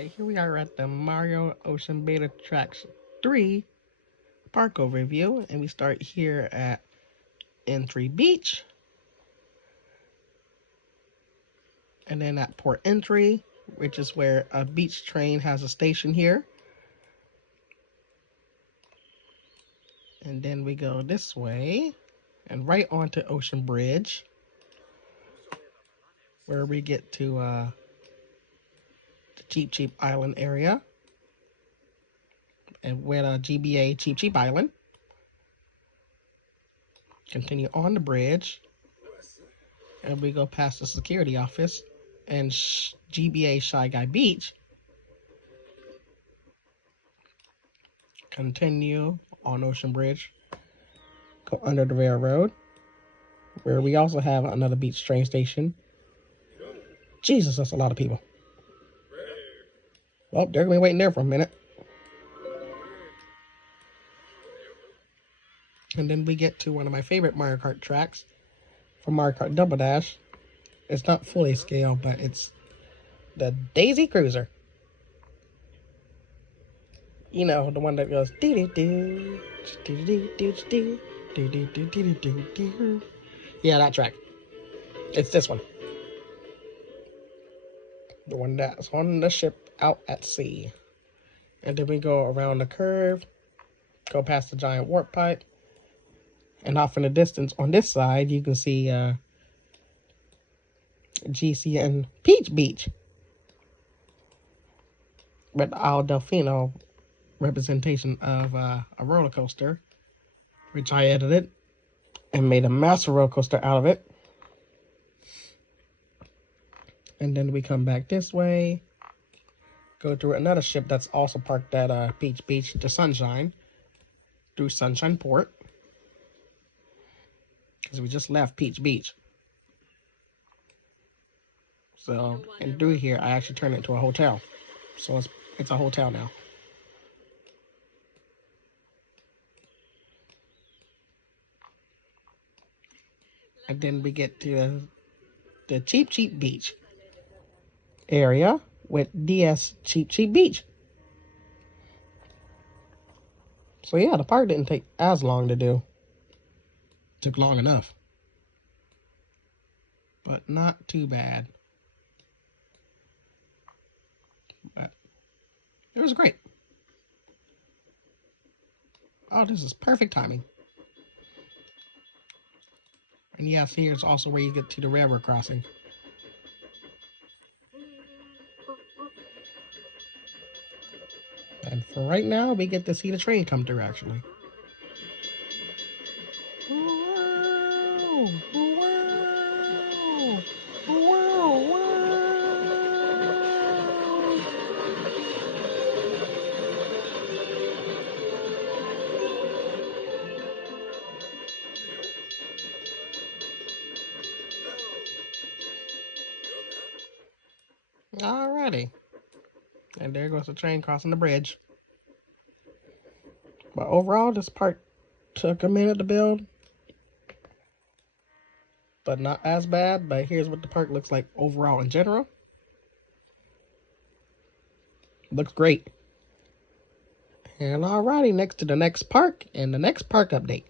Alright, here we are at the Mario Ocean Beta Tracks 3 park overview, and we start here at Entry Beach, and then at Port Entry, which is where a beach train has a station here. And then we go this way, and right onto Ocean Bridge, where we get to the Cheap Cheap Island area, and with GBA Cheap Cheap Island. Continue on the bridge, and we go past the security office and GBA Shy Guy Beach. Continue on Ocean Bridge, go under the railroad, where we also have another beach train station. Jesus, that's a lot of people. Well, they're gonna be waiting there for a minute. And then we get to one of my favorite Mario Kart tracks from Mario Kart Double Dash. It's not fully scale, but it's the Daisy Cruiser. You know, the one that goes doo doo doo doo doo doo doo doo doo doo doo doo. Yeah, that track. It's this one. The one that's on the ship out at sea. And then we go around the curve, go past the giant warp pipe, and off in the distance on this side, you can see GCN Peach Beach with the Al Delfino representation of a roller coaster, which I edited and made a massive roller coaster out of it. And then we come back this way, go through another ship that's also parked at Peach Beach, the Sunshine, through Sunshine Port, because we just left Peach Beach. So, and through here, I actually turned it into a hotel. So it's a hotel now. And then we get to the Cheap Cheap Beach area with DS Cheap Cheap Beach. So yeah, the park didn't take as long to do. It took long enough. But not too bad. But it was great. Oh, this is perfect timing. And yes, here's also where you get to the railroad crossing. And for right now, we get to see the train come through, actually. Wow! Wow! Wow! Wow! Alrighty. And there goes the train crossing the bridge. But overall, this part took a minute to build. But not as bad. But here's what the park looks like overall in general. Looks great. And alrighty, next to the next park and the next park update.